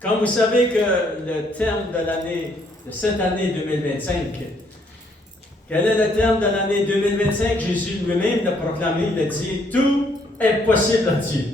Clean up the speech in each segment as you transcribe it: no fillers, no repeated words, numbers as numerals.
Comme vous savez que le terme de cette année 2025, quel est le terme de l'année 2025? Jésus lui-même l'a proclamé, il a dit, tout est possible à Dieu.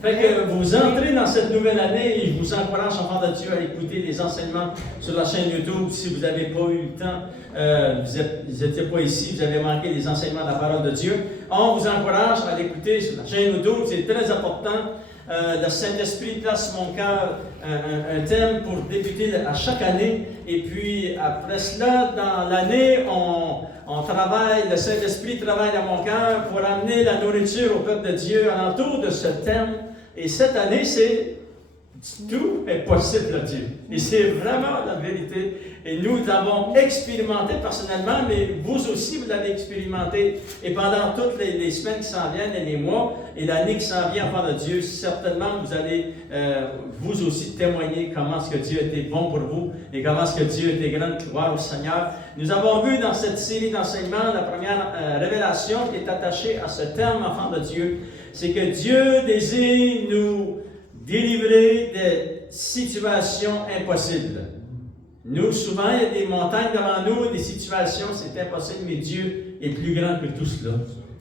Fait que vous entrez dans cette nouvelle année et je vous encourage, enfants de Dieu, à écouter les enseignements sur la chaîne YouTube. Si vous n'avez pas eu le temps, vous n'étiez pas ici, vous avez manqué les enseignements de la parole de Dieu, on vous encourage à l'écouter sur la chaîne YouTube. C'est très important. Le Saint-Esprit place mon cœur un thème pour débuter à chaque année. Et puis après cela, dans l'année, on travaille, le Saint-Esprit travaille dans mon cœur pour amener la nourriture au peuple de Dieu alentour de ce thème. Et cette année, c'est tout est possible à Dieu. Et c'est vraiment la vérité. Et nous l'avons expérimenté personnellement, mais vous aussi, vous l'avez expérimenté. Et pendant toutes les semaines qui s'en viennent, et les mois, et l'année qui s'en vient, enfant de Dieu, certainement, vous allez vous aussi témoigner comment est-ce que Dieu était bon pour vous et comment est-ce que Dieu était grand. Gloire au Seigneur. Nous avons vu dans cette série d'enseignements la première révélation qui est attachée à ce terme, enfant de Dieu, c'est que Dieu désire nous délivrer des situations impossibles. Nous, souvent, il y a des montagnes devant nous, des situations, c'est impossible, mais Dieu est plus grand que tout cela.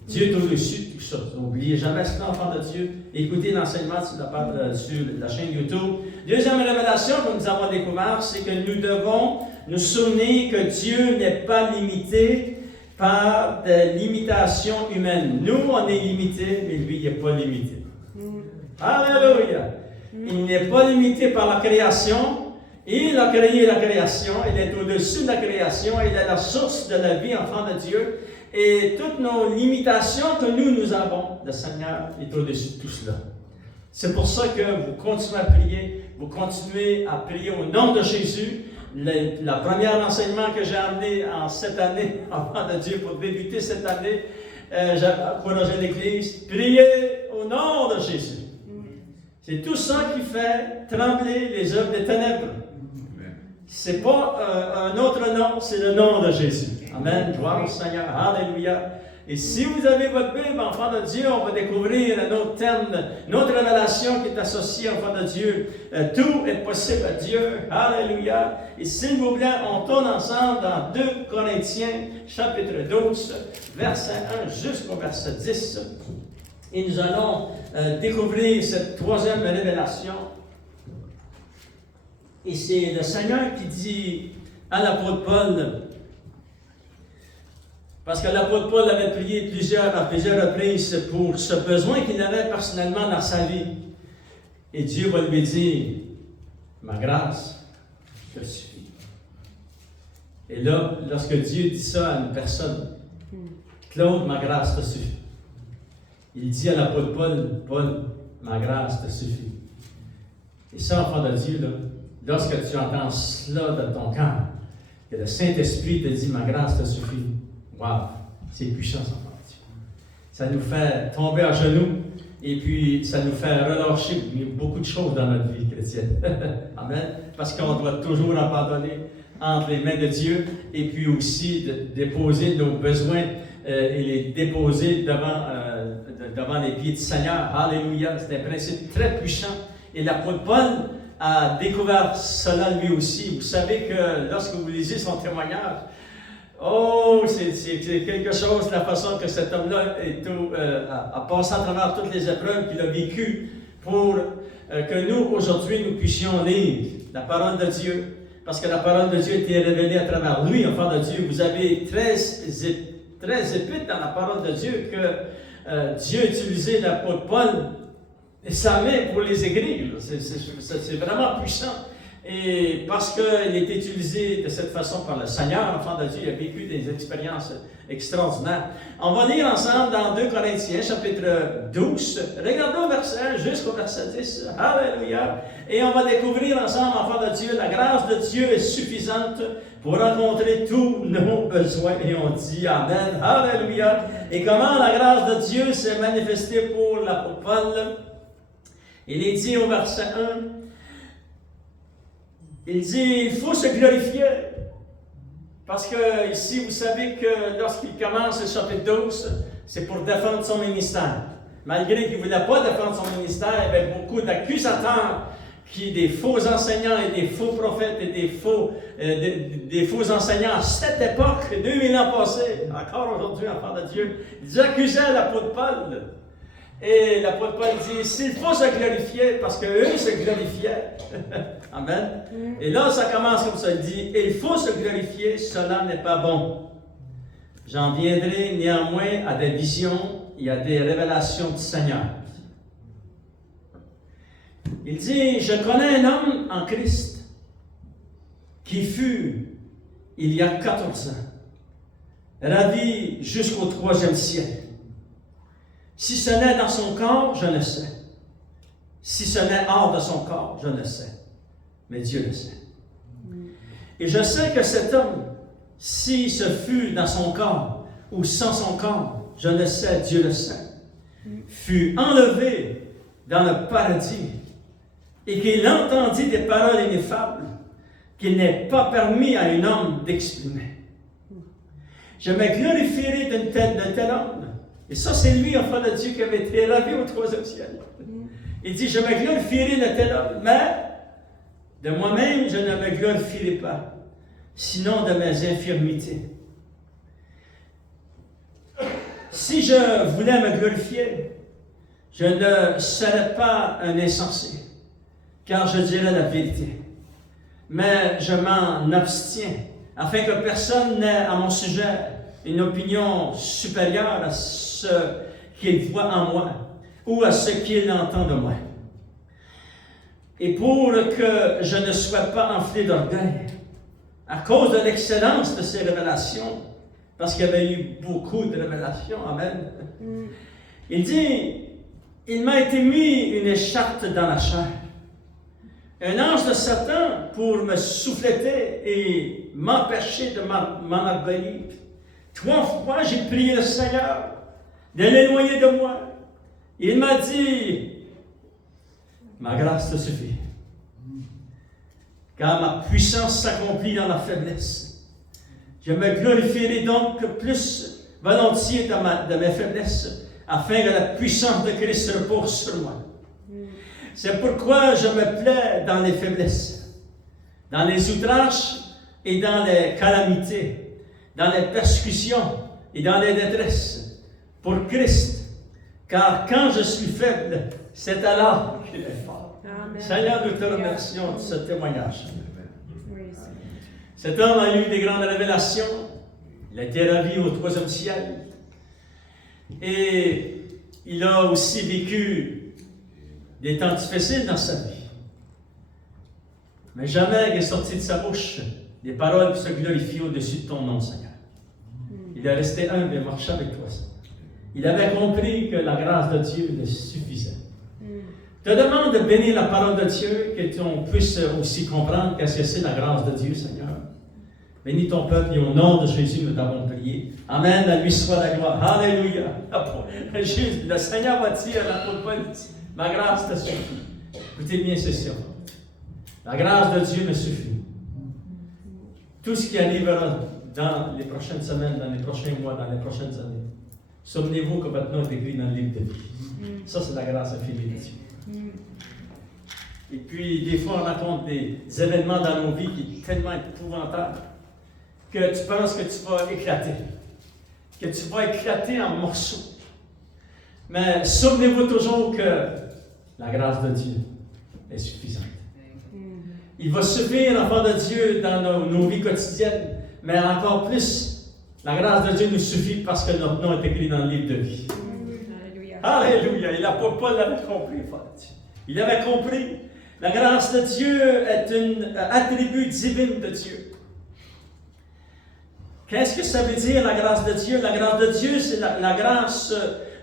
Dieu est au-dessus de tout ça. N'oubliez jamais cela, enfant de Dieu. Écoutez l'enseignement sur la chaîne YouTube. Deuxième révélation que nous avons découvert, c'est que nous devons nous souvenir que Dieu n'est pas limité par des limitations humaines. Nous, on est limité, mais lui, il n'est pas limité. Alléluia! Il n'est pas limité par la création. Il a créé la création. Il est au-dessus de la création. Il est la source de la vie, enfant de Dieu. Et toutes nos limitations que nous avons, le Seigneur est au-dessus de tout cela. C'est pour ça que vous continuez à prier. Vous continuez à prier au nom de Jésus. Le premier enseignement que j'ai amené en cette année, enfant de Dieu, pour débuter cette année, j'ai encouragé l'Église. Priez au nom de Jésus. C'est tout ça qui fait trembler les œuvres des ténèbres. C'est pas un autre nom, c'est le nom de Jésus. Amen. Gloire au Seigneur. Alléluia. Et si vous avez votre Bible, enfant de Dieu, on va découvrir un autre thème, une autre révélation qui est associée, enfant de Dieu. Tout est possible à Dieu. Alléluia. Et s'il vous plaît, on tourne ensemble dans 2 Corinthiens, chapitre 12, verset 1 jusqu'au verset 10. Et nous allons découvrir cette troisième révélation. Et c'est le Seigneur qui dit à l'apôtre Paul, parce que l'apôtre Paul avait prié à plusieurs reprises pour ce besoin qu'il avait personnellement dans sa vie. Et Dieu va lui dire, ma grâce te suffit. Et là, lorsque Dieu dit ça à une personne, Claude, ma grâce te suffit. Il dit à l'apôtre Paul, Paul, ma grâce te suffit. Et ça, enfant de Dieu, là, lorsque tu entends cela dans ton cœur, que le Saint-Esprit te dit, ma grâce te suffit. Wow, c'est puissant, enfant de Dieu. Ça nous fait tomber à genoux et puis ça nous fait relâcher beaucoup de choses dans notre vie chrétienne. Amen. Parce qu'on doit toujours abandonner entre les mains de Dieu et puis aussi de déposer nos besoins et les déposer devant les pieds du Seigneur. Alléluia. C'est un principe très puissant. Et l'apôtre Paul a découvert cela lui aussi. Vous savez que lorsque vous lisez son témoignage, c'est quelque chose, la façon que cet homme-là a passé à travers toutes les épreuves qu'il a vécues pour que nous, aujourd'hui, nous puissions lire la parole de Dieu. Parce que la parole de Dieu était révélée à travers lui, enfant de Dieu. Vous avez 13 épîtres dans la parole de Dieu que Dieu a utilisé l'apôtre Paul et sa main pour les écrire. C'est vraiment puissant. Et parce qu'il est utilisé de cette façon par le Seigneur, l'enfant de Dieu, il a vécu des expériences extraordinaires. On va lire ensemble dans 2 Corinthiens, chapitre 12. Regardons verset 1 jusqu'au verset 10. Alléluia. Et on va découvrir ensemble, enfant de Dieu, la grâce de Dieu est suffisante pour rencontrer tous nos besoins. Et on dit Amen. Alléluia. Et comment la grâce de Dieu s'est manifestée pour l'apôtre Paul? Il est dit au verset 1, il dit, il faut se glorifier. Parce que ici, vous savez que lorsqu'il commence le chapitre 12, c'est pour défendre son ministère. Malgré qu'il ne voulait pas défendre son ministère, il y avait beaucoup d'accusateurs des faux enseignants et des faux prophètes et des faux enseignants à cette époque, 2000 ans passés, encore aujourd'hui, enfants de Dieu, ils accusaient l'apôtre Paul. Et l'apôtre Paul dit, s'il faut se glorifier, parce qu'eux se glorifiaient. Amen. Et là, ça commence comme ça. Il dit, il faut se glorifier, cela n'est pas bon. J'en viendrai néanmoins à des visions et à des révélations du Seigneur. Il dit, je connais un homme en Christ qui fut, il y a 14 ans, ravi jusqu'au 3e siècle. Si ce n'est dans son corps, je ne sais. Si ce n'est hors de son corps, je ne sais. Mais Dieu le sait. Et je sais que cet homme, si ce fut dans son corps ou sans son corps, je ne sais, Dieu le sait, fut enlevé dans le paradis et qu'il entendit des paroles ineffables qu'il n'est pas permis à un homme d'exprimer. Je me glorifierai d'un tel homme. Et ça, c'est lui, enfant de Dieu, qui avait été ravi au 3e ciel. Il dit, je me glorifierai de tel homme, mais de moi-même, je ne me glorifierai pas, sinon de mes infirmités. Si je voulais me glorifier, je ne serais pas un insensé, car je dirais la vérité. Mais je m'en abstiens, afin que personne n'ait à mon sujet une opinion supérieure à ce qu'il voit en moi, ou à ce qu'il entend de moi. Et pour que je ne sois pas enflé d'orgueil, à cause de l'excellence de ces révélations, parce qu'il y avait eu beaucoup de révélations, amen. Il dit, il m'a été mis une écharpe dans la chair. Un ange de Satan pour me souffleter et m'empêcher de m'enorgueillir. 3 fois, j'ai prié le Seigneur de l'éloigner de moi. Il m'a dit, ma grâce te suffit, car ma puissance s'accomplit dans la faiblesse. Je me glorifierai donc plus volontiers de mes faiblesses, afin que la puissance de Christ repose sur moi. C'est pourquoi je me plais dans les faiblesses, dans les outrages et dans les calamités, dans les persécutions et dans les détresses, pour Christ. Car quand je suis faible, c'est alors qu'il est fort. Amen. Seigneur, nous te remercions de ce témoignage. Cet homme a eu des grandes révélations. Il a été ravi au 3e ciel. Et il a aussi vécu des temps difficiles dans sa vie. Mais jamais il est sorti de sa bouche des paroles pour se glorifier au-dessus de ton nom, Seigneur. Il est resté humble et marché avec toi, Seigneur. Il avait compris que la grâce de Dieu le suffisait. Je te demande de bénir la parole de Dieu, que l'on puisse aussi comprendre qu'est-ce que c'est la grâce de Dieu, Seigneur. Bénis ton peuple et au nom de Jésus, nous t'avons prié. Amen, à lui soit la gloire. Alléluia. Le Seigneur va dire à l'apôtre Paul, ma grâce te suffit. Écoutez bien ceci. La grâce de Dieu me suffit. Tout ce qui arrivera dans les prochaines semaines, dans les prochains mois, dans les prochaines années, souvenez-vous que votre nom est écrit dans le livre de vie. Ça, c'est la grâce infinie de Dieu. Et puis, des fois, on rencontre des événements dans nos vies qui sont tellement épouvantables que tu penses que tu vas éclater. Que tu vas éclater en morceaux. Mais souvenez-vous toujours que la grâce de Dieu est suffisante. Il va suffire, enfant de Dieu, dans nos vies quotidiennes, mais encore plus, la grâce de Dieu nous suffit parce que notre nom est écrit dans le livre de vie. Alléluia. L'apôtre Paul l'avait compris, il avait compris. La grâce de Dieu est un attribut divin de Dieu. Qu'est-ce que ça veut dire, la grâce de Dieu? La grâce de Dieu, c'est la grâce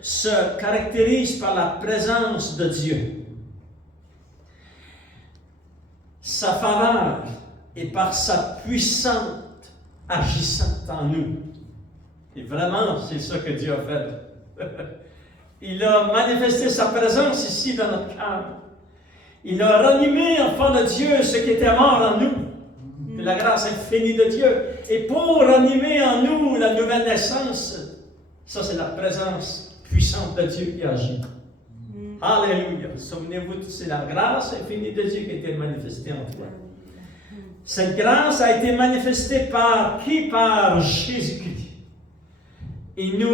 se caractérise par la présence de Dieu. Sa faveur et par sa puissante agissante en nous. Et vraiment, c'est ça que Dieu a fait. Il a manifesté sa présence ici dans notre cœur. Il a ranimé, enfant de Dieu, ce qui était mort en nous. De la grâce infinie de Dieu. Et pour ranimer en nous la nouvelle naissance, ça c'est la présence puissante de Dieu qui agit. Alléluia. Souvenez-vous, c'est la grâce infinie de Dieu qui a été manifestée en toi. Cette grâce a été manifestée par qui? Par Jésus-Christ. Et de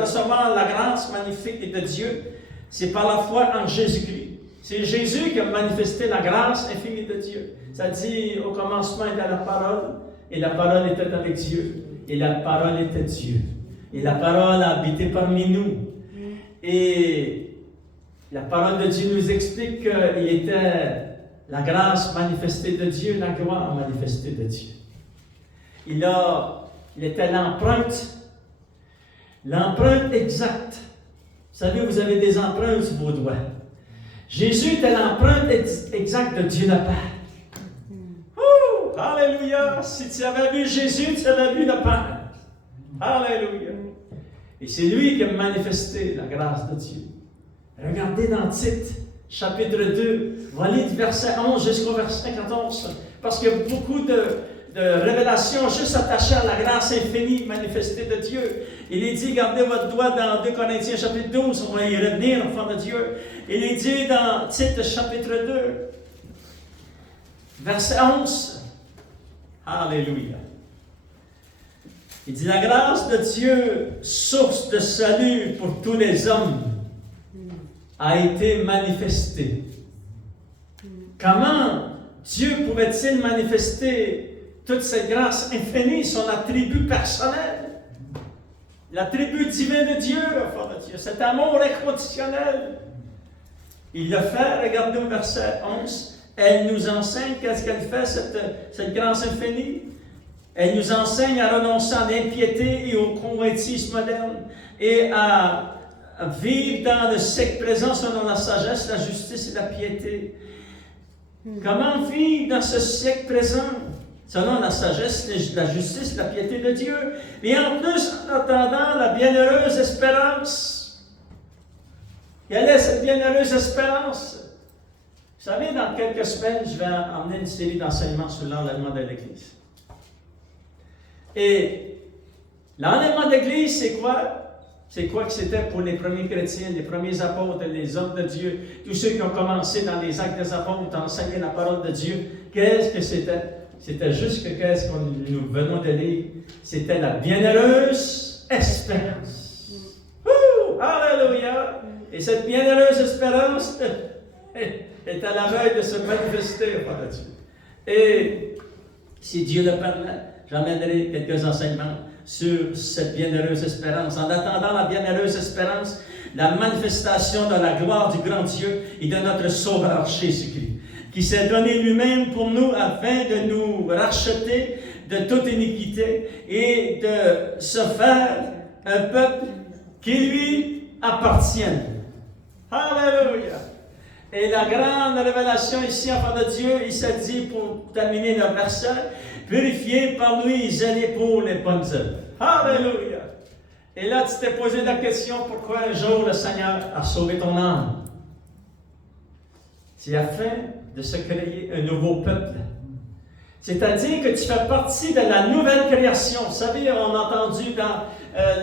recevoir la grâce magnifique de Dieu, c'est par la foi en Jésus-Christ. C'est Jésus qui a manifesté la grâce infinie de Dieu. Ça dit, au commencement était la parole, et la parole était avec Dieu, et la parole était Dieu. Et la parole a habité parmi nous. Et la parole de Dieu nous explique qu'il était la grâce manifestée de Dieu, la gloire manifestée de Dieu. Il était l'empreinte exacte. Vous savez, vous avez des empreintes sur vos doigts. Jésus était l'empreinte exacte de Dieu le Père. Oh, alléluia! Si tu avais vu Jésus, tu avais vu le Père. Alléluia! Et c'est lui qui a manifesté la grâce de Dieu. Regardez dans Tite, chapitre 2, on va lire du verset 11 jusqu'au verset 14, parce qu'il y a beaucoup de révélations juste attachées à la grâce infinie manifestée de Dieu. Il est dit, gardez votre doigt dans 2 Corinthiens chapitre 12, on va y revenir, enfant de Dieu. Il est dit dans Tite chapitre 2, verset 11, Alléluia. Il dit, la grâce de Dieu, source de salut pour tous les hommes, a été manifestée. Comment Dieu pouvait-il manifester toute cette grâce infinie, son attribut personnel, l'attribut divin de Dieu, enfant de Dieu, cet amour inconditionnel? Il l'a fait, regardez au verset 11, elle nous enseigne, qu'est-ce qu'elle fait, cette grâce infinie? Elle nous enseigne à renoncer à l'impiété et au convoitisme moderne et à vivre dans le siècle présent selon la sagesse, la justice et la piété. Comment vivre dans ce siècle présent selon la sagesse, la justice et la piété de Dieu, et en plus en attendant la bienheureuse espérance. Quelle est cette bienheureuse espérance? Vous savez, dans quelques semaines, je vais emmener une série d'enseignements sur l'enlèvement de l'Église. Et l'enlèvement de l'Église, c'est quoi? C'est quoi que c'était pour les premiers chrétiens, les premiers apôtres, les hommes de Dieu, tous ceux qui ont commencé dans les actes des apôtres à enseigner la parole de Dieu? Qu'est-ce que c'était? C'était juste que qu'est-ce que nous venons de lire? C'était la bienheureuse espérance. Alléluia! Et cette bienheureuse espérance est à la veille de se manifester auprès de Dieu. Et si Dieu le permet, j'emmènerai quelques enseignements sur cette bienheureuse espérance. En attendant la bienheureuse espérance, la manifestation de la gloire du grand Dieu et de notre Sauveur Jésus-Christ, qui s'est donné lui-même pour nous afin de nous racheter de toute iniquité et de se faire un peuple qui lui appartienne. Alléluia! Et la grande révélation ici, enfant de Dieu, il s'est dit, pour terminer le verset, purifié par lui, zélé pour les bonnes œuvres. Alléluia! Et là, tu t'es posé la question, pourquoi un jour le Seigneur a sauvé ton âme? C'est afin de se créer un nouveau peuple. C'est-à-dire que tu fais partie de la nouvelle création. Vous savez, on a entendu dans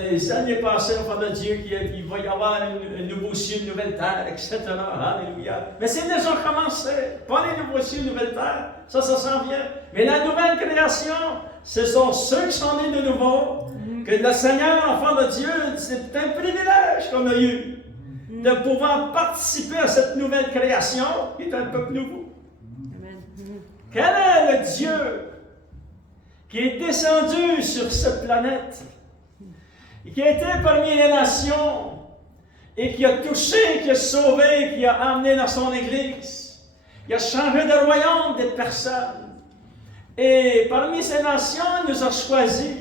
les années passées, enfant de Dieu, qu'il va y avoir un nouveau ciel, une nouvelle terre, etc. Alléluia. Mais c'est déjà commencé. Pas les nouveaux cieux, une nouvelle terre. Ça s'en vient. Mais la nouvelle création, ce sont ceux qui sont nés de nouveau. Que le Seigneur, enfant de Dieu, c'est un privilège qu'on a eu de pouvoir participer à cette nouvelle création qui est un peuple nouveau. Quel est le Dieu qui est descendu sur cette planète et qui a été parmi les nations et qui a touché, qui a sauvé, qui a amené dans son Église, qui a changé de royaume des personnes. Et parmi ces nations, il nous a choisis.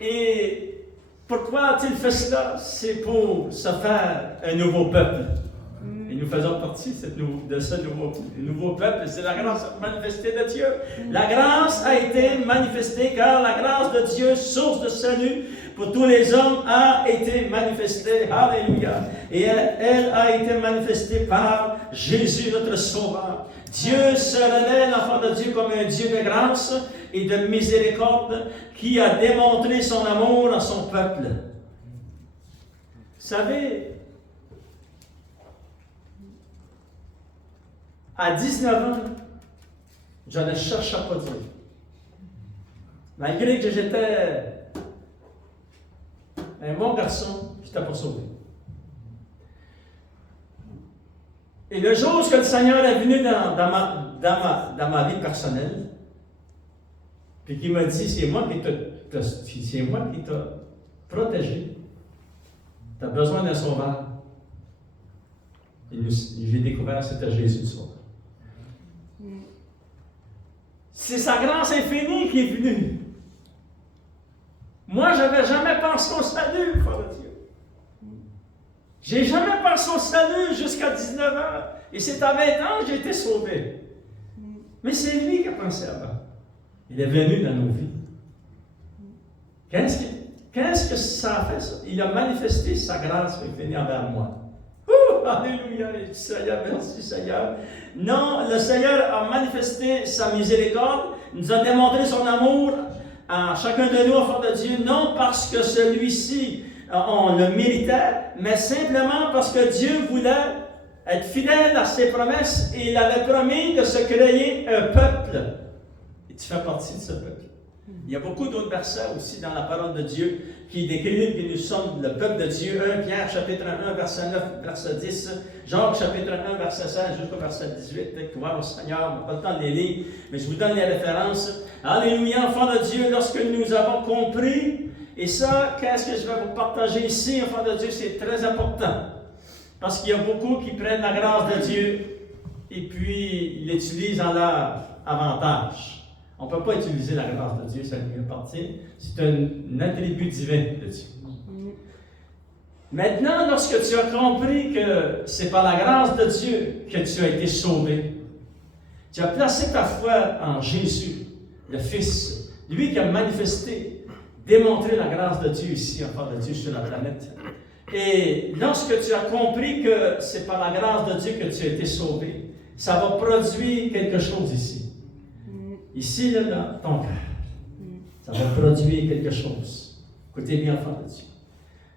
Et pourquoi a-t-il fait cela? C'est pour se faire un nouveau peuple. Et nous faisons partie de ce nouveau peuple. C'est la grâce manifestée de Dieu. La grâce a été manifestée car la grâce de Dieu, source de salut pour tous les hommes, a été manifestée. Alléluia. Et elle a été manifestée par Jésus, notre Sauveur. Dieu se révèle, l'enfant de Dieu, comme un Dieu de grâce et de miséricorde qui a démontré son amour à son peuple. savez, à 19 ans, je ne cherchais pas Dieu. Malgré que j'étais un bon garçon, je n'étais pas sauvé. Et le jour où le Seigneur est venu dans ma vie personnelle, puis qu'il m'a dit, c'est moi qui t'a protégé, tu as besoin d'un sauveur. Et j'ai découvert que c'était Jésus le sauveur. C'est sa grâce infinie qui est venue. Moi, je n'avais jamais pensé au salut, frère de Dieu. J'ai jamais pensé au salut jusqu'à 19 ans. Et c'est à 20 ans que j'ai été sauvé. Mais c'est lui qui a pensé avant. Il est venu dans nos vies. Qu'est-ce que ça a fait, ça? Il a manifesté sa grâce infinie envers moi. Alléluia, Seigneur, merci Seigneur. Non, le Seigneur a manifesté sa miséricorde, nous a démontré son amour à chacun de nous, enfants de Dieu, non parce que celui-ci, on le méritait, mais simplement parce que Dieu voulait être fidèle à ses promesses et il avait promis de se créer un peuple. Et tu fais partie de ce peuple. Il y a beaucoup d'autres versets aussi dans la parole de Dieu qui décrivent que nous sommes le peuple de Dieu. 1 Pierre chapitre 1, verset 9, verset 10, Jacques chapitre 1, verset 16 jusqu'au verset 18. Peut-être voir au Seigneur, on n'a pas le temps de les lire, mais je vous donne les références. Alléluia, enfants de Dieu, lorsque nous avons compris, et ça, qu'est-ce que je vais vous partager ici, enfants de Dieu, c'est très important. Parce qu'il y a beaucoup qui prennent la grâce de Dieu et puis ils l'utilisent en leur avantage. On ne peut pas utiliser la grâce de Dieu, ça lui appartient. C'est un attribut divin de Dieu. Maintenant, lorsque tu as compris que c'est par la grâce de Dieu que tu as été sauvé, tu as placé ta foi en Jésus, le Fils, lui qui a manifesté, démontré la grâce de Dieu ici, enfant de Dieu, sur la planète. Et lorsque tu as compris que c'est par la grâce de Dieu que tu as été sauvé, ça va produire quelque chose ici. Ici, là, dans ton cœur, ça va produire quelque chose. Écoutez bien, enfants de Dieu.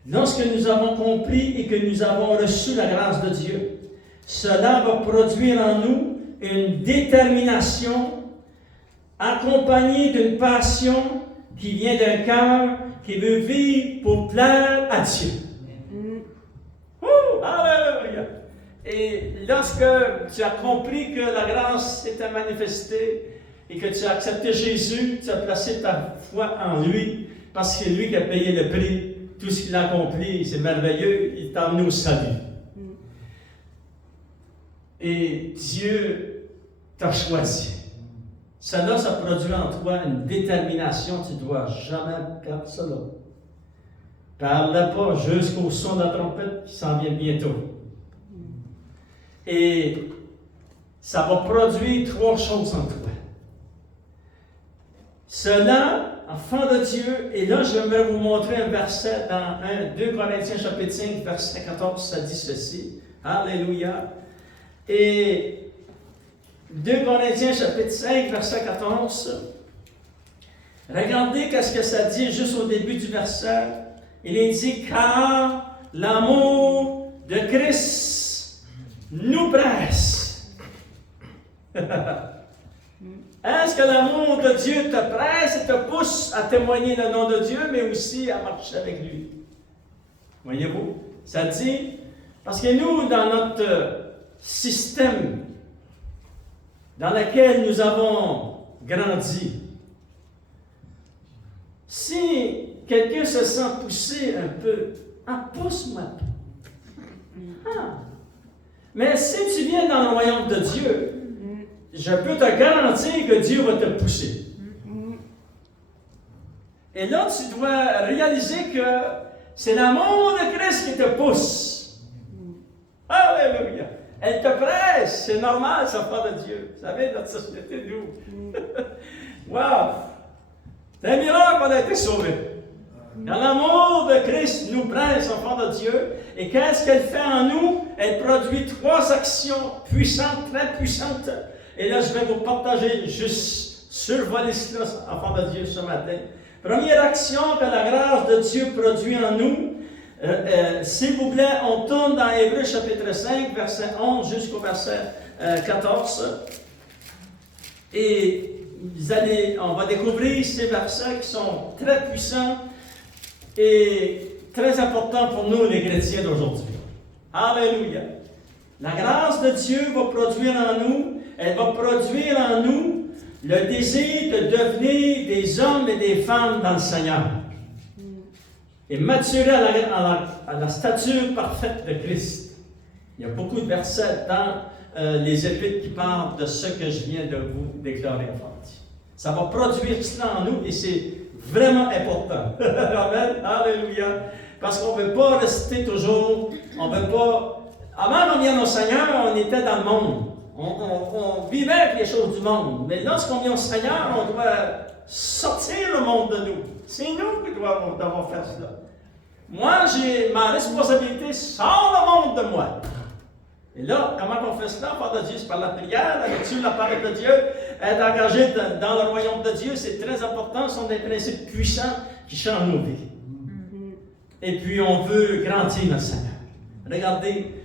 Lorsque nous avons compris et que nous avons reçu la grâce de Dieu, cela va produire en nous une détermination accompagnée d'une passion qui vient d'un cœur qui veut vivre pour plaire à Dieu. Alléluia! Et lorsque tu as compris que la grâce s'était manifestée, et que tu as accepté Jésus, tu as placé ta foi en lui, parce que c'est lui qui a payé le prix. Tout ce qu'il a accompli, c'est merveilleux, il t'a amené au salut. Et Dieu t'a choisi. Cela, ça produit en toi une détermination, tu ne dois jamais perdre cela. Parle pas jusqu'au son de la trompette qui s'en vient bientôt. Et ça va produire trois choses en toi. Cela, enfant de Dieu, et là j'aimerais vous montrer un verset dans 2 Corinthiens chapitre 5, verset 14, ça dit ceci. Alléluia. Et 2 Corinthiens chapitre 5, verset 14. Regardez qu'est-ce que ça dit juste au début du verset. Il est dit, car l'amour de Christ nous presse. Est-ce que l'amour de Dieu te presse et te pousse à témoigner le nom de Dieu, mais aussi à marcher avec lui? Voyez-vous? Ça dit, parce que nous, dans notre système dans lequel nous avons grandi, si quelqu'un se sent poussé un peu, pousse-moi. Mais si tu viens dans le royaume de Dieu, je peux te garantir que Dieu va te pousser. Et là, tu dois réaliser que c'est l'amour de Christ qui te pousse. Alléluia! Elle te presse, c'est normal, ça part de Dieu. Vous savez, notre société, nous. Wow! C'est un miracle qu'on a été sauvés. Quand l'amour de Christ nous presse, enfants de Dieu, et qu'est-ce qu'elle fait en nous? Elle produit trois actions puissantes, très puissantes. Et là, je vais vous partager juste survoler cela, enfants de Dieu, ce matin. Première action que la grâce de Dieu produit en nous, S'il vous plaît, on tourne dans Hébreux chapitre 5, verset 11 jusqu'au verset 14. Et on va découvrir ces versets qui sont très puissants et très importants pour nous, les chrétiens d'aujourd'hui. Alléluia! La grâce de Dieu va produire en nous, elle va produire en nous le désir de devenir des hommes et des femmes dans le Seigneur. Et maturer à la stature parfaite de Christ. Il y a beaucoup de versets dans les Épîtres qui parlent de ce que je viens de vous déclarer aujourd'hui. Ça va produire cela en nous et c'est vraiment important. Amen. Alléluia. Parce qu'on ne veut pas rester toujours, on ne veut pas... Avant qu'on vienne au Seigneur, on était dans le monde. On vivait avec les choses du monde. Mais lorsqu'on vient au Seigneur, on doit sortir le monde de nous. C'est nous qui devons faire cela. Moi, j'ai ma responsabilité, sors le monde de moi. Et là, comment on fait cela? Par de Dieu, c'est par la prière, la lecture de la parole de Dieu, être engagé dans le royaume de Dieu, c'est très important. Ce sont des principes puissants qui changent nos vies. Et puis, on veut grandir dans le Seigneur. Regardez,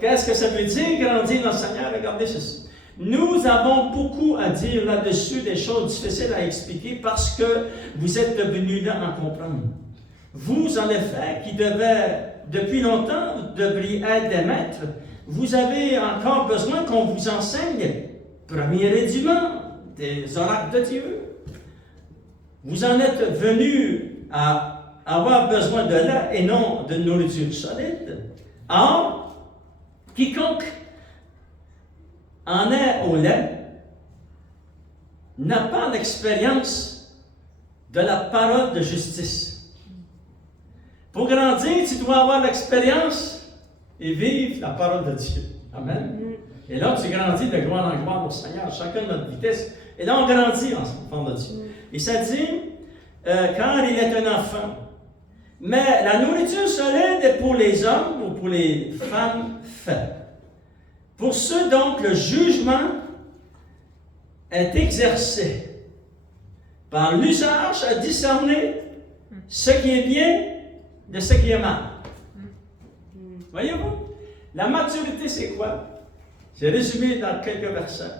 qu'est-ce que ça veut dire, grandir dans le Seigneur? Regardez ceci. Nous avons beaucoup à dire là-dessus, des choses difficiles à expliquer, parce que vous êtes devenus là à comprendre. Vous, en effet, qui depuis longtemps, vous devriez être des maîtres, vous avez encore besoin qu'on vous enseigne premier rudiment des oracles de Dieu. Vous en êtes venus à avoir besoin de lait et non de nourriture solide. Or, quiconque en est au lait n'a pas l'expérience de la parole de justice. Pour grandir, tu dois avoir l'expérience et vivre la parole de Dieu. Amen. Et là, tu grandis de gloire en gloire au Seigneur, chacun notre vitesse. Et là, on grandit en de Dieu. Et ça dit, car il est un enfant. Mais la nourriture solide est pour les hommes ou pour les femmes faites. Pour ceux, donc, le jugement est exercé par l'usage à discerner ce qui est bien de ce qui est mal. Voyez-vous? La maturité, c'est quoi? J'ai résumé dans quelques versets.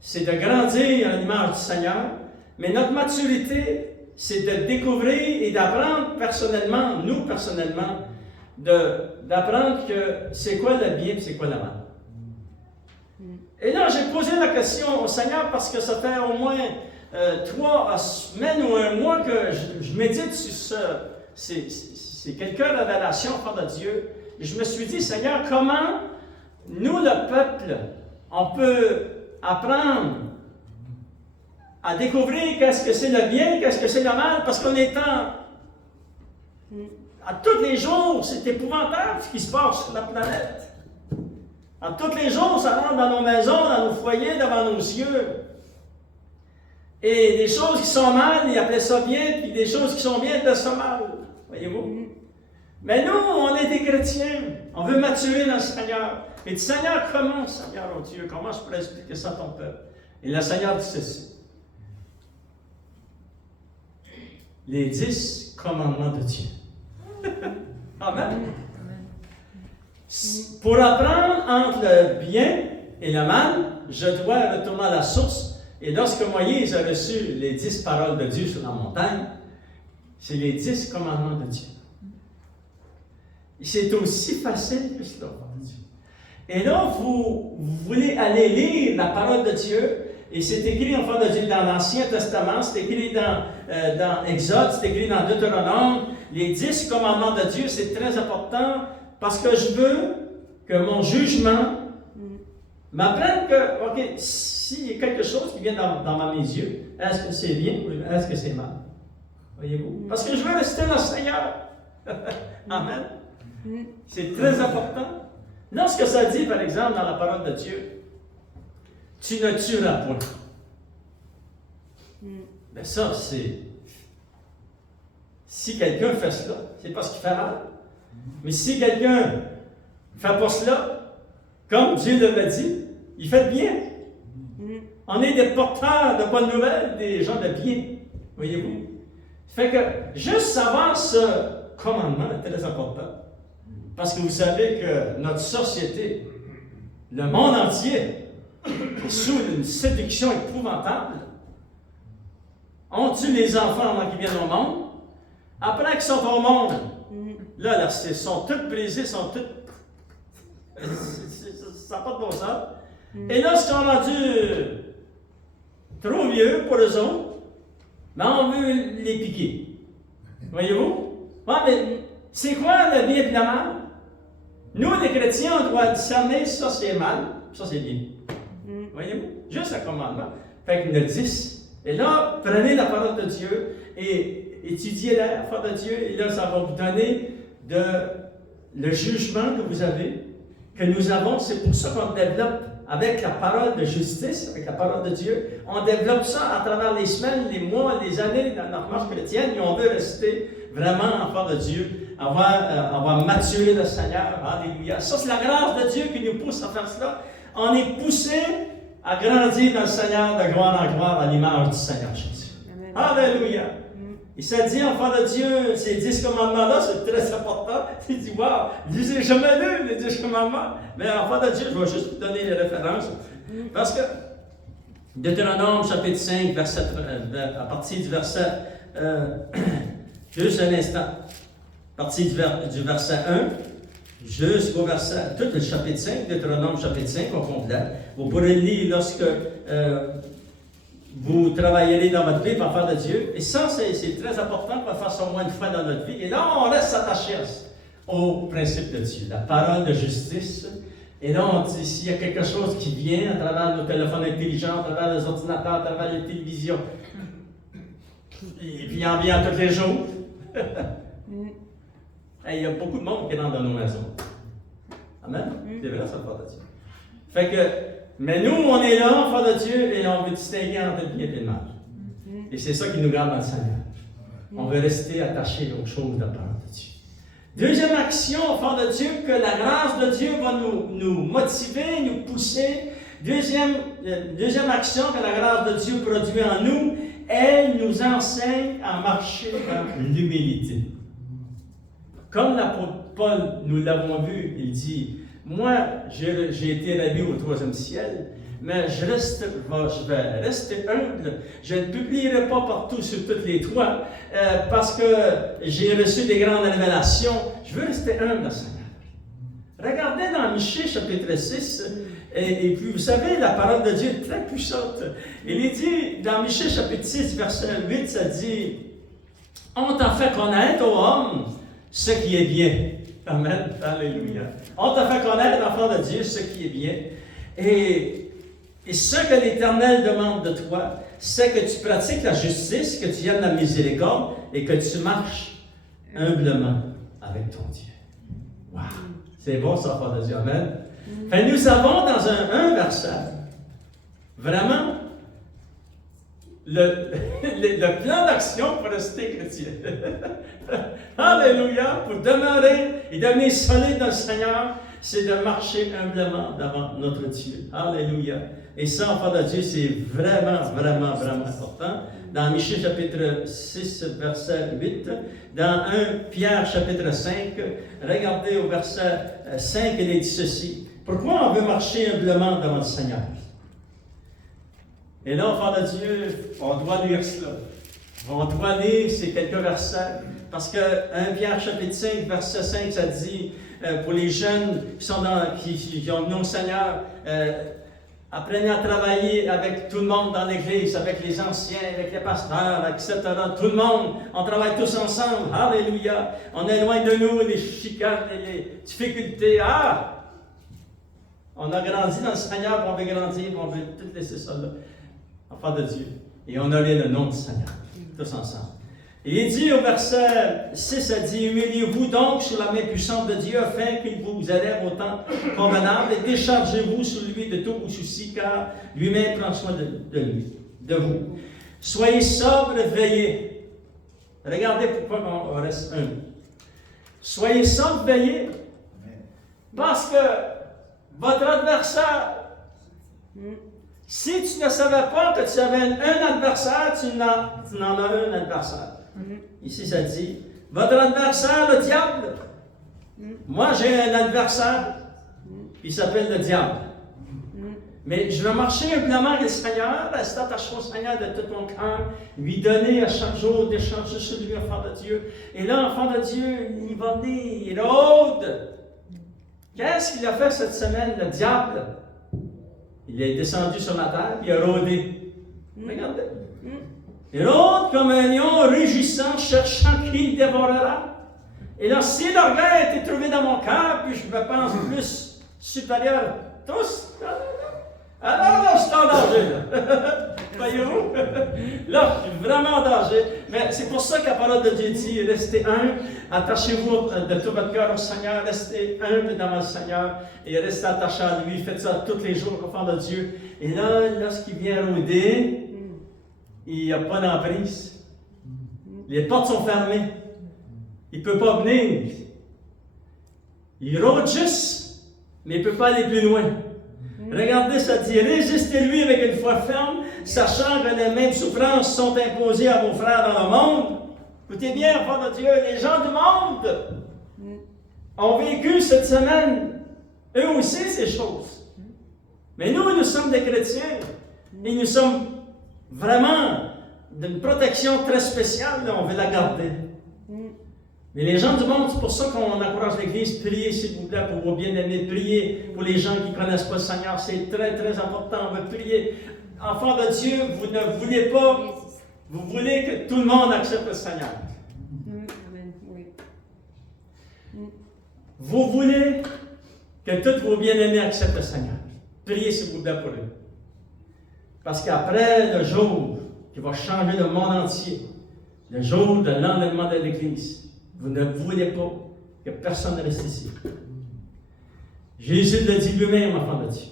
C'est de grandir à l'image du Seigneur, mais notre maturité, c'est de découvrir et d'apprendre personnellement, nous personnellement, d'apprendre que c'est quoi le bien et c'est quoi le mal. Et là, j'ai posé la question au Seigneur parce que ça fait au moins 3 semaines ou un mois que je médite sur c'est quelques révélations au fond de Dieu. Et je me suis dit, Seigneur, comment nous, le peuple, on peut apprendre à découvrir qu'est-ce que c'est le bien, qu'est-ce que c'est le mal, parce qu'on est à tous les jours, c'est épouvantable ce qui se passe sur la planète. À tous les jours, ça rentre dans nos maisons, dans nos foyers, devant nos yeux. Et des choses qui sont mal, ils appelaient ça bien, puis des choses qui sont bien, ils appelaient ça mal. Voyez-vous? Mais nous, on est des chrétiens. On veut maturer dans le Seigneur. Et dit, Seigneur, comment, Seigneur, oh Dieu, comment je pourrais expliquer ça à ton peuple? Et le Seigneur dit ceci. Les 10 commandements de Dieu. Amen. Pour apprendre entre le bien et le mal, je dois retourner à la source. Et lorsque Moïse a reçu les 10 paroles de Dieu sur la montagne, c'est les 10 commandements de Dieu. C'est aussi facile que cela. Et là, vous voulez aller lire la parole de Dieu, et c'est écrit en fait de Dieu dans l'Ancien Testament, c'est écrit dans Exode, c'est écrit dans Deutéronome. Les 10 commandements de Dieu, c'est très important parce que je veux que mon jugement m'apprenne que, ok, s'il y a quelque chose qui vient dans mes yeux, est-ce que c'est bien ou est-ce que c'est mal? Voyez-vous? Parce que je veux rester dans le Seigneur. Amen. C'est très important. Lorsque ça dit, par exemple, dans la parole de Dieu, tu ne tueras point. Mais ça, c'est... Si quelqu'un fait cela, c'est parce qu'il fait mal. Mais si quelqu'un ne fait pas cela, comme Dieu l'avait dit, il fait bien. On est des porteurs de bonnes nouvelles, des gens de bien. Voyez-vous? Ça fait que juste savoir commandement est très important. Parce que vous savez que notre société, le monde entier, est sous une séduction épouvantable. On tue les enfants avant qu'ils viennent au monde. Après qu'ils sont au monde, là, ils sont tous brisés, sont tous... Ça n'a pas de bon sens. Et là, ils sont rendus trop vieux pour eux autres, mais on veut les piquer. Voyez-vous? Ouais, mais c'est quoi le bien et le mal? Nous, les chrétiens, on doit discerner ça c'est mal, ça c'est bien. Voyez-vous? Juste un commandement. Fait qu'il y en a 10. Et là, prenez la parole de Dieu et étudiez la parole de Dieu. Et là, ça va vous donner le jugement que vous avez, que nous avons. C'est pour ça qu'on développe avec la parole de justice, avec la parole de Dieu. On développe ça à travers les semaines, les mois, les années dans notre marche chrétienne. Et on veut rester vraiment enfant de Dieu, avoir maturé le Seigneur. Alléluia. Ça, c'est la grâce de Dieu qui nous pousse à faire cela. On est poussé à grandir dans le Seigneur de gloire en gloire à l'image du Seigneur Jésus. Amen. Alléluia. Il s'est dit, enfant de Dieu, ces 10 commandements-là, c'est très important. Il dit, wow, je les ai jamais lus, les 10 commandements. Mais enfant de Dieu, je vais juste vous donner les références. Parce que Deutéronome, chapitre 5, à partir du verset, juste un instant, à partir du verset 1, jusqu'au verset, tout le chapitre 5, Deutéronome chapitre 5 au complet. Vous pourrez le lire lorsque vous travaillerez dans votre vie par faire de Dieu. Et ça, c'est très important qu'on fasse au moins une fois dans notre vie. Et là, on reste attaché au principe de Dieu, la parole de justice. Et là, on dit, s'il y a quelque chose qui vient à travers nos téléphones intelligents, à travers les ordinateurs, à travers les télévisions, et puis il en vient tous les jours. Il y a beaucoup de monde qui rentre dans nos maisons. Amen? C'est vrai, ça, le de Dieu. Fait que, mais nous, on est là, enfants de Dieu, et on veut distinguer entre le bien et le mal. Et c'est ça qui nous garde dans le Seigneur. On veut rester attachés aux choses de la parole de Dieu. Deuxième action, enfants de Dieu, que la grâce de Dieu va nous motiver, nous pousser. Deuxième action que la grâce de Dieu produit en nous, elle nous enseigne à marcher dans l'humilité. Comme l'apôtre Paul, nous l'avons vu, il dit, moi, j'ai été ravi au 3e ciel, mais je vais rester humble. Je ne publierai pas partout sur toutes les toits, parce que j'ai reçu des grandes révélations. Je veux rester humble dans le Seigneur. Regardez dans Michée, chapitre 6, et puis vous savez, la parole de Dieu est très puissante. Il est dit, dans Michée, chapitre 6, verset 8, ça dit, « On t'a fait connaître, ô homme, ce qui est bien. » Amen. Alléluia. On t'a fait connaître, enfant de Dieu, ce qui est bien. Et ce que l'Éternel demande de toi, c'est que tu pratiques la justice, que tu viennes la miséricorde et que tu marches humblement avec ton Dieu. Wow! C'est bon, ça, enfant de Dieu. Amen. Fait, nous avons dans un verset, vraiment, le plan d'action pour rester chrétien. Alléluia! Pour demeurer et devenir solide dans le Seigneur, c'est de marcher humblement devant notre Dieu. Alléluia! Et ça, enfant de Dieu, c'est vraiment, vraiment, vraiment important. Dans Michée, chapitre 6, verset 8. Dans 1 Pierre, chapitre 5, regardez au verset 5, il est dit ceci. Pourquoi on veut marcher humblement devant le Seigneur? Et là, enfant de Dieu, on doit lire cela. On doit lire ces quelques versets. Parce que 1 Pierre chapitre 5, verset 5, ça dit, pour les jeunes qui ont venu au Seigneur, apprenez à travailler avec tout le monde dans l'Église, avec les anciens, avec les pasteurs, etc. Tout le monde, on travaille tous ensemble. Alléluia. On est loin de nous, les chicanes et les difficultés. On a grandi dans le Seigneur, on veut grandir, on veut tout laisser ça là. Enfant de Dieu. Et on a le nom du Seigneur, tous ensemble. Il est dit au verset 6, ça dit, humiliez-vous donc sur la main puissante de Dieu afin qu'il vous élève au temps convenable et déchargez-vous sur lui de tous vos soucis, car lui-même prend soin de vous. Soyez sobres, veillez. Regardez pourquoi on reste humble. Soyez sobres, veillez, parce que votre adversaire, si tu ne savais pas que tu avais un adversaire, tu en as un adversaire. Ici, ça dit, Votre adversaire, le diable. Moi, j'ai un adversaire, puis il s'appelle le diable. Mais je vais marcher humblement avec le Seigneur, rester attaché au Seigneur de tout mon cœur, lui donner à chaque jour d'échanger sur lui, enfant de Dieu. Et là, enfant de Dieu, il va venir, il rôde. Qu'est-ce qu'il a fait cette semaine, le diable? Il est descendu sur la terre, il a rôdé. Regardez. Il rôde comme un lion rugissant, cherchant qui le dévorera. Et là, si l'orgueil a été trouvé dans mon cœur, puis je me pense plus supérieur à tous, alors là, je suis en danger, là. Voyez-vous? Là, je suis vraiment en danger. Mais c'est pour ça que la parole de Dieu dit, restez humble, attachez-vous de tout votre cœur au Seigneur, restez humble devant le Seigneur et restez attachés à lui. Faites ça tous les jours, enfants de Dieu. Et là, lorsqu'il vient rôder, il n'y a pas d'emprise. Les portes sont fermées. Il ne peut pas venir. Il rôde juste, mais il ne peut pas aller plus loin. Regardez, ça dit, résistez-lui avec une foi ferme, sachant que les mêmes souffrances sont imposées à vos frères dans le monde. Écoutez bien, enfants de Dieu, les gens du monde ont vécu cette semaine, eux aussi, ces choses. Mais nous sommes des chrétiens, et nous sommes vraiment d'une protection très spéciale, là, on veut la garder. Mais les gens du monde, c'est pour ça qu'on encourage l'Église, priez s'il vous plaît pour vos bien-aimés, priez pour les gens qui ne connaissent pas le Seigneur, c'est très très important, on veut prier. Enfants de Dieu, vous ne voulez pas, vous voulez que tout le monde accepte le Seigneur. Amen. Oui. Vous voulez que tous vos bien-aimés acceptent le Seigneur. Priez s'il vous plaît pour eux. Parce qu'après le jour qui va changer le monde entier, le jour de l'enlèvement de l'Église, vous ne voulez pas que personne ne reste ici. Jésus le dit lui-même, enfant de Dieu.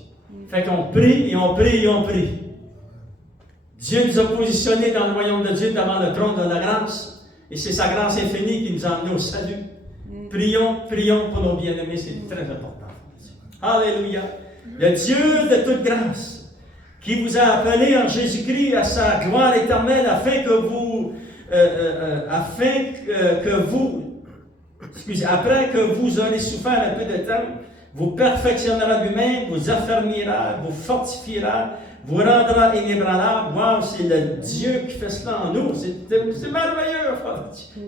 Fait qu'on prie et on prie et on prie. Dieu nous a positionnés dans le royaume de Dieu devant le trône de la grâce. Et c'est sa grâce infinie qui nous a amenés au salut. Prions, prions pour nos bien-aimés, c'est très important. Alléluia. Le Dieu de toute grâce, qui vous a appelé en Jésus-Christ à sa gloire éternelle, afin que vous après que vous aurez souffert un peu de temps, vous perfectionnera lui-même, vous affermira, vous fortifiera, vous rendra inébranlable. Wow, c'est le Dieu qui fait cela en nous. C'est merveilleux.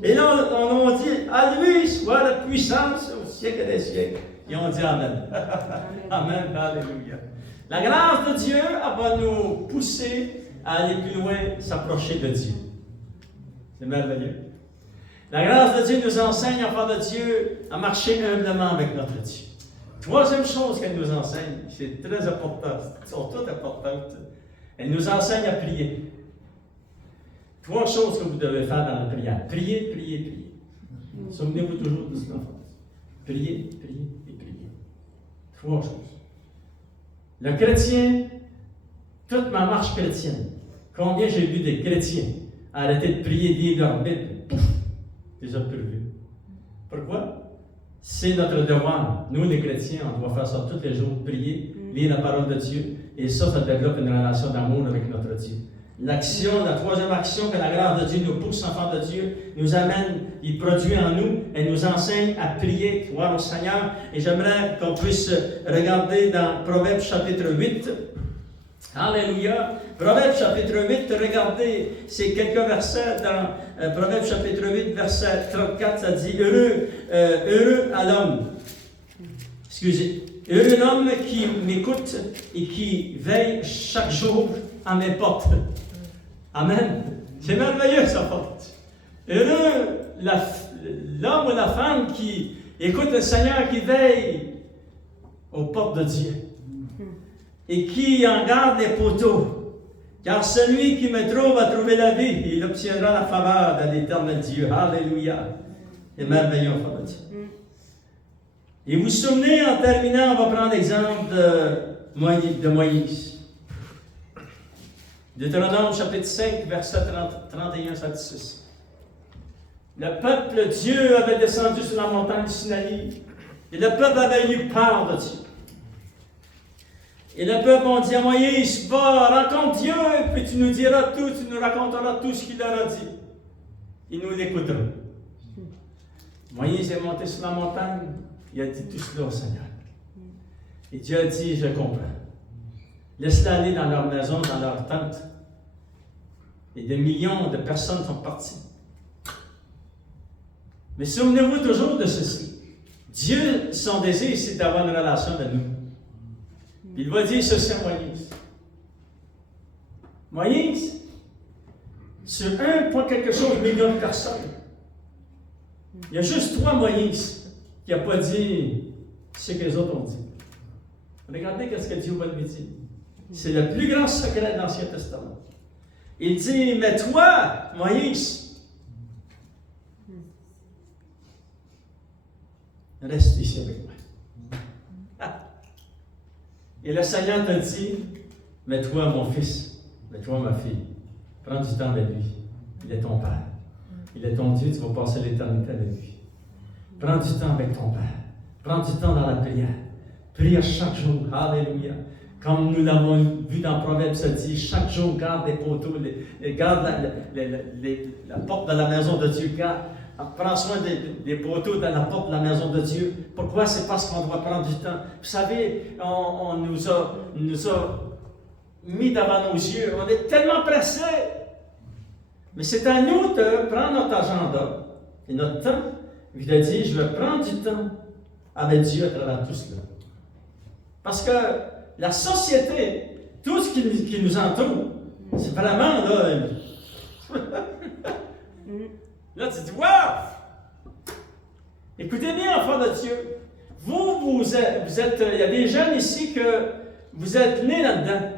Et là, on dit, à lui soit la puissance au siècle des siècles. Et on dit Amen. Amen. Alléluia. La grâce de Dieu va nous pousser à aller plus loin, s'approcher de Dieu. C'est merveilleux. La grâce de Dieu nous enseigne, enfants de Dieu, à marcher humblement avec notre Dieu. Troisième chose qu'elle nous enseigne, c'est très important, elles sont toutes importantes. Elle nous enseigne à prier. Trois choses que vous devez faire dans la prière. Prier, prier, prier. Souvenez-vous toujours de cela. Prier, prier et prier. Trois choses. Le chrétien, toute ma marche chrétienne, combien j'ai vu des chrétiens arrêter de prier, lire leur Bible, pouf, les a perdus. Pourquoi? C'est notre devoir. Nous, les chrétiens, on doit faire ça tous les jours, prier, lire la parole de Dieu, et ça développe une relation d'amour avec notre Dieu. L'action, la troisième action que la grâce de Dieu nous pousse, enfants de Dieu, nous amène, il produit en nous, elle nous enseigne à prier, gloire au Seigneur. Et j'aimerais qu'on puisse regarder dans Proverbes chapitre 8. Alléluia. Proverbes chapitre 8, regardez ces quelques versets dans Proverbes chapitre 8, verset 34, ça dit heureux à l'homme. Excusez. Heureux l'homme qui m'écoute et qui veille chaque jour à mes portes. Amen. C'est merveilleux, ça porte. Heureux l'homme ou la femme qui écoute le Seigneur, qui veille aux portes de Dieu et qui en garde les poteaux. Car celui qui me trouve va trouver la vie, il obtiendra la faveur de l'éternel Dieu. Alléluia. C'est merveilleux, enfant de Dieu. Et vous vous souvenez, en terminant, on va prendre l'exemple de Moïse. Deutéronome chapitre 5, verset 31-36. Le peuple, Dieu avait descendu sur la montagne du Sinaï, et le peuple avait eu peur de Dieu. Et le peuple a dit à Moïse, va, rencontre Dieu, puis tu nous diras tout, tu nous raconteras tout ce qu'il leur a dit. Et nous l'écouterons. Moïse est monté sur la montagne, il a dit tout cela au Seigneur. Et Dieu a dit, je comprends. Laisse-les aller dans leur maison, dans leur tente. Et des millions de personnes sont parties. Mais souvenez-vous toujours de ceci. Dieu, son désir, c'est d'avoir une relation de nous. Il va dire ceci à Moïse. Moïse, sur 1 point quelque chose million de personnes, il y a juste 3 Moïse qui n'a pas dit ce que les autres ont dit. Regardez ce que Dieu va lui dire. C'est le plus grand secret de l'Ancien Testament. Il dit, mais toi, Moïse, reste ici avec moi. Et le Seigneur te dit, mais toi, mon fils, mais toi, ma fille, prends du temps avec lui. Il est ton Père. Il est ton Dieu, tu vas passer l'éternité avec lui. Prends du temps avec ton Père. Prends du temps dans la prière. Prie chaque jour. Alléluia. Comme nous l'avons vu dans Proverbe, ça dit, chaque jour, garde les poteaux, garde la porte de la maison de Dieu, prends soin des poteaux dans la porte de la maison de Dieu. Pourquoi? C'est parce qu'on doit prendre du temps. Vous savez, on nous a mis devant nos yeux, on est tellement pressés. Mais c'est à nous de prendre notre agenda et notre temps, et de dire, je vais prendre du temps avec Dieu à travers tout cela. Parce que la société, tout ce qui nous entoure, c'est vraiment là. Là, tu dis, wow! Écoutez bien, enfants de Dieu. Vous êtes, il y a des jeunes ici que vous êtes nés là-dedans.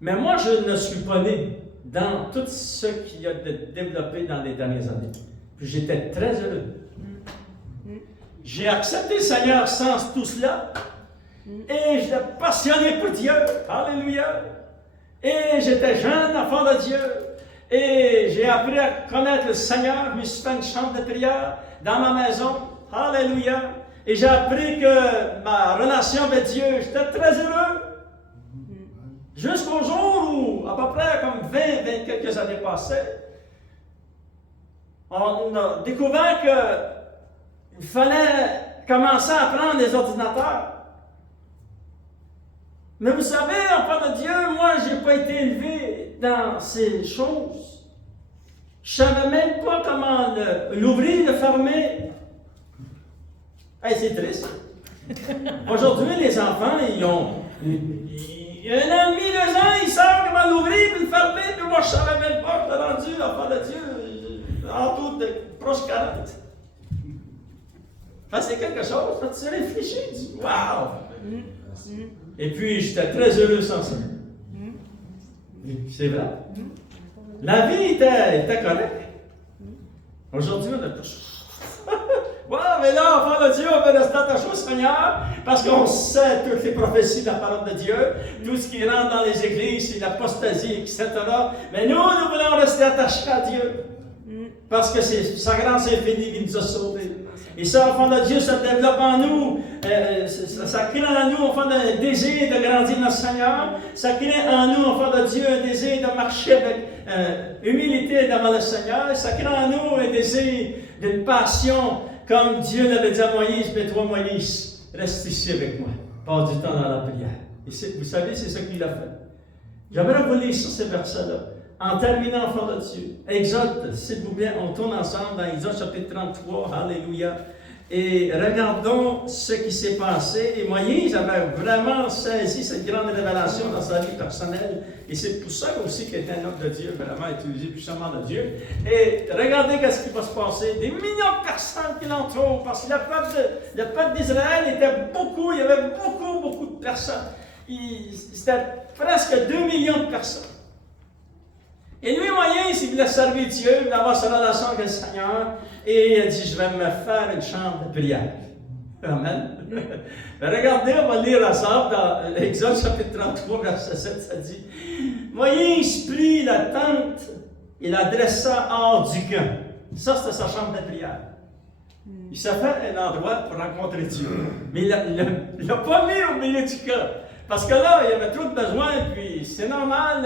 Mais moi, je ne suis pas né dans tout ce qui a été développé dans les dernières années. Puis j'étais très heureux. J'ai accepté le Seigneur sans tout cela. Et j'étais passionné pour Dieu. Alléluia. Et j'étais jeune enfant de Dieu. Et j'ai appris à connaître le Seigneur. Je me suis fait une chambre de prière dans ma maison. Alléluia. Et j'ai appris que ma relation avec Dieu, j'étais très heureux. Jusqu'au jour où, à peu près comme 20 quelques années passées, on a découvert qu'il fallait commencer à prendre des ordinateurs. Mais vous savez, enfant de Dieu, moi, je n'ai pas été élevé dans ces choses. Je ne savais même pas comment l'ouvrir, le fermer. Hey, c'est triste. Aujourd'hui, les enfants, ils ont 1 an et demi, 2 ans, ils savent comment l'ouvrir, puis le fermer, puis moi, je ne savais même pas, je suis rendu, enfant de Dieu, en tout de proche 40. Enfin, c'est quelque chose, quand tu réfléchis, tu dis, wow! Et puis, j'étais très heureux sans ça. C'est vrai. La vie était correcte. Aujourd'hui, on a tout. Wow, mais là, enfant de Dieu, on veut rester attaché au Seigneur parce qu'on sait toutes les prophéties de la parole de Dieu, tout ce qui rentre dans les églises, c'est l'apostasie, etc. Mais nous voulons rester attachés à Dieu parce que c'est sa grâce infinie qui nous a sauvés. Et ça, enfant de Dieu, ça développe en nous, ça crée en nous, enfant, un désir de grandir dans le Seigneur. Ça crée en nous, enfant de Dieu, un désir de marcher avec humilité devant le Seigneur. Ça crée en nous un désir d'une passion, comme Dieu l'avait dit à Moïse, mais toi, Moïse, reste ici avec moi. Passe du temps dans la prière. Et vous savez, c'est ce qu'il a fait. J'aimerais vous lire sur ces versets-là. En terminant, enfant de Dieu, Exode, s'il vous plaît, on tourne ensemble dans Exode chapitre 33, Alléluia. Et regardons ce qui s'est passé. Et Moïse avait vraiment saisi cette grande révélation dans sa vie personnelle. Et c'est pour ça aussi qu'il était un homme de Dieu, vraiment utilisé puissamment de Dieu. Et regardez ce qui va se passer. Des millions de personnes qui l'entourent. Parce que le peuple d'Israël était beaucoup, il y avait beaucoup de personnes. C'était presque 2 millions de personnes. Et lui, Moïse, il voulait servir Dieu, il voulait avoir sa relation avec le Seigneur, et il a dit, je vais me faire une chambre de prière. Amen. Regardez, on va lire ensemble dans l'Exode chapitre 33, verset 7, ça dit, Moïse prit la tente et la dressa hors du camp. Ça, c'était sa chambre de prière. Il s'est fait un endroit pour rencontrer Dieu. Mais il ne l'a pas mis au milieu du camp. Parce que là, il y avait trop de besoins, puis c'est normal,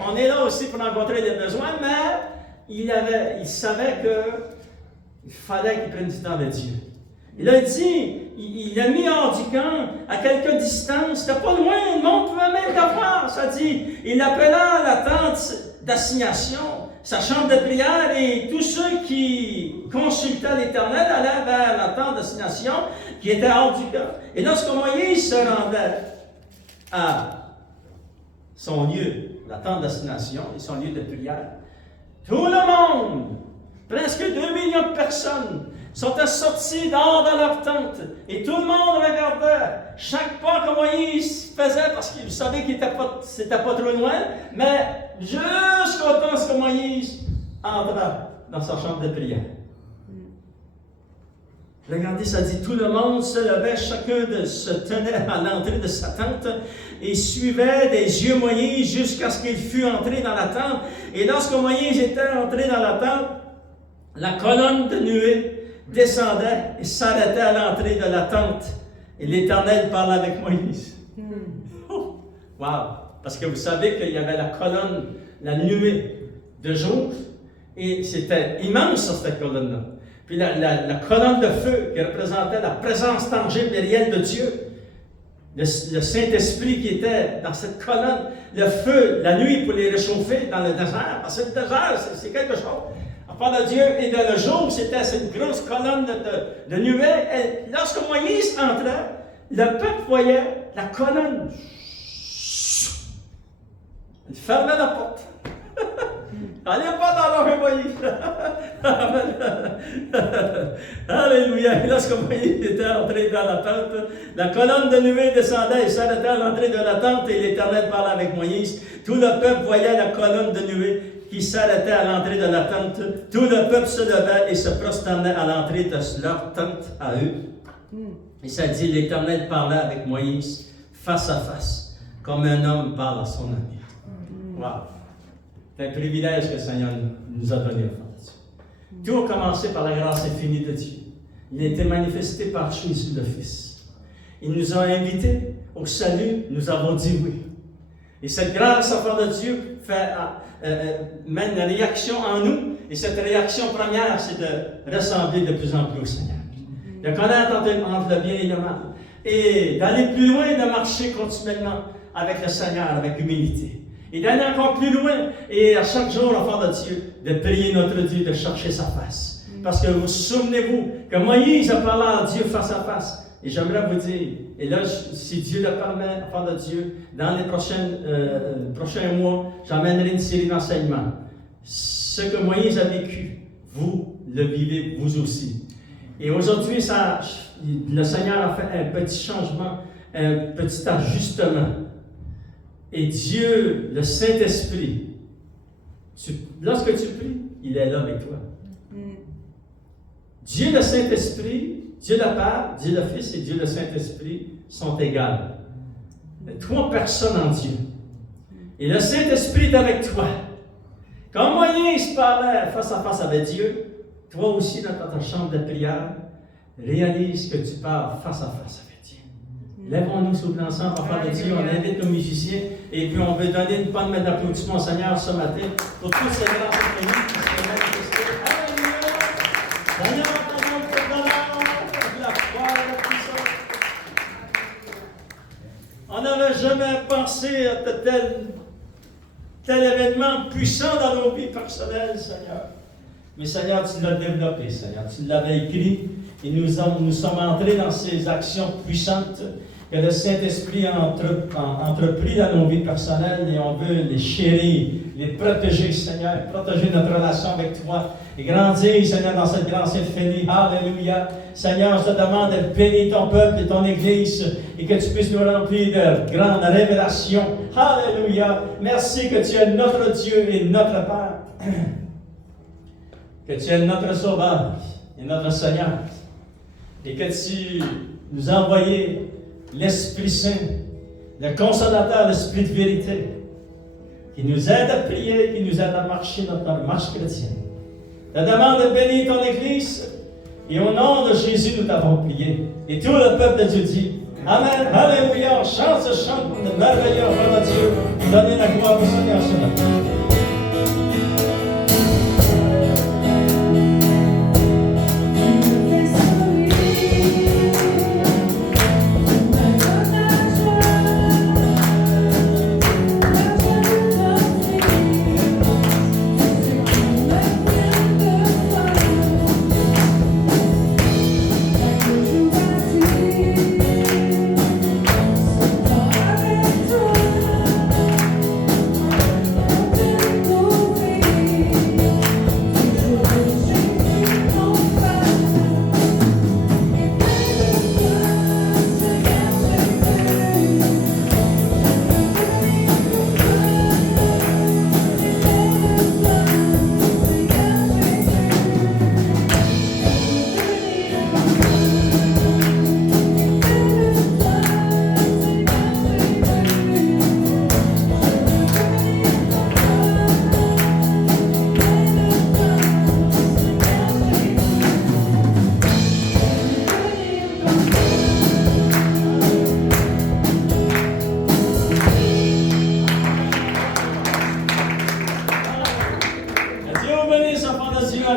on est là aussi pour rencontrer des besoins, mais il savait que Il fallait qu'il prenne du temps avec Dieu. Il a dit, il l'a mis hors du camp, à quelque distance, c'était pas loin, le monde pouvait même le voir. Ça dit, il l'appela à la tente d'assignation, sa chambre de prière, et tous ceux qui consultaient l'Éternel allaient vers la tente d'assignation qui était hors du camp. Et lorsque Moïse se rendait à son lieu, la tente d'assignation et son lieu de prière, tout le monde, presque 2 millions de personnes, sont sortis dehors de leur tente. Et tout le monde regardait chaque pas que Moïse faisait parce qu'il savait qu'il c'était pas trop loin, mais jusqu'au temps que Moïse entra dans sa chambre de prière. Regardez, ça dit, tout le monde se levait, chacun se tenait à l'entrée de sa tente et suivait des yeux Moïse jusqu'à ce qu'il fût entré dans la tente. Et lorsque Moïse était entré dans la tente, la colonne de nuée descendait et s'arrêtait à l'entrée de la tente. Et l'Éternel parlait avec Moïse. Oh, wow! Parce que vous savez qu'il y avait la colonne, la nuée de jour, et c'était immense cette colonne-là. Puis la colonne de feu qui représentait la présence tangible et réelle de Dieu. Le Saint-Esprit qui était dans cette colonne. Le feu, la nuit pour les réchauffer dans le désert. Parce que le désert, c'est quelque chose. À part de Dieu et de le jour, c'était cette grosse colonne de nuée. Et lorsque Moïse entrait, le peuple voyait la colonne. Il fermait la porte. Allez pas dans leur Moïse. Alléluia. Et lorsque Moïse était entré dans la tente, la colonne de nuée descendait et s'arrêtait à l'entrée de la tente et l'Éternel parlait avec Moïse. Tout le peuple voyait la colonne de nuée qui s'arrêtait à l'entrée de la tente. Tout le peuple se levait et se prosternait à l'entrée de leur tente à eux. Et ça dit, l'Éternel parlait avec Moïse face à face, comme un homme parle à son ami. Wow! C'est un privilège que le Seigneur nous a donné. Tout a commencé par la grâce infinie de Dieu. Il a été manifesté par Jésus le Fils. Il nous a invités au salut, nous avons dit oui. Et cette grâce à part de Dieu mène une réaction en nous. Et cette réaction première, c'est de ressembler de plus en plus au Seigneur. De connaître entre le bien et le mal. Et d'aller plus loin, de marcher continuellement avec le Seigneur, avec humilité. Et d'aller encore plus loin, et à chaque jour, enfant de Dieu, de prier notre Dieu, de chercher sa face. Parce que vous souvenez-vous que Moïse a parlé à Dieu face à face. Et j'aimerais vous dire, et là, si Dieu le permet, enfant de Dieu, dans les prochains mois, j'amènerai une série d'enseignements. Ce que Moïse a vécu, vous le vivez vous aussi. Et aujourd'hui, le Seigneur a fait un petit changement, un petit ajustement. Et Dieu, le Saint-Esprit, lorsque tu pries, il est là avec toi. Dieu, le Saint-Esprit, Dieu le Père, Dieu le Fils et Dieu le Saint-Esprit sont égaux. Trois personnes en Dieu. Et le Saint-Esprit est avec toi. Quand Moïse parlait face à face avec Dieu, toi aussi dans ta chambre de prière, réalise que tu parles face à face avec Dieu. Lèvons-nous sous l'ensemble, enfants de Dieu, on invite nos musiciens et puis on veut donner une bonne main d'applaudissement au Seigneur ce matin pour tous ces grands pays qui se manifestés. Alléluia! Seigneur, pardonne pour l'honneur, la foi et la puissance. On n'avait jamais pensé à tel événement puissant dans nos vies personnelles, Seigneur. Mais Seigneur, tu l'as développé, Seigneur. Tu l'avais écrit et nous sommes entrés dans ces actions puissantes que le Saint-Esprit a entrepris dans nos vies personnelles et on veut les chérir, les protéger, Seigneur, protéger notre relation avec toi et grandir, Seigneur, dans cette grâce infinie. Alléluia. Seigneur, je te demande de bénir ton peuple et ton Église et que tu puisses nous remplir de grandes révélations. Alléluia. Merci que tu es notre Dieu et notre Père. Que tu es notre Sauveur et notre Seigneur. Et que tu nous as envoyé l'Esprit Saint, le Consolateur, l'Esprit de vérité, qui nous aide à prier, qui nous aide à marcher notre marche chrétienne. Je te demande de bénir ton Église, et au nom de Jésus, nous t'avons prié. Et tout le peuple de Dieu dit, Amen, Alléluia, on chante ce chant merveilleux au de Dieu, donnez la gloire au Seigneur ce matin.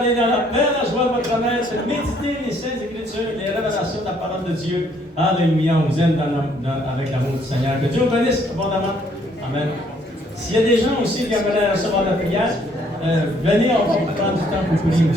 aller dans la paix, la joie de votre promesse, méditer les saintes écritures, les révélations de la parole de Dieu. Alléluia, on vous aime avec l'amour du Seigneur. Que Dieu vous bénisse abondamment. Amen. S'il y a des gens aussi qui aimeraient recevoir la prière, venez, on va prendre du temps pour prier aussi.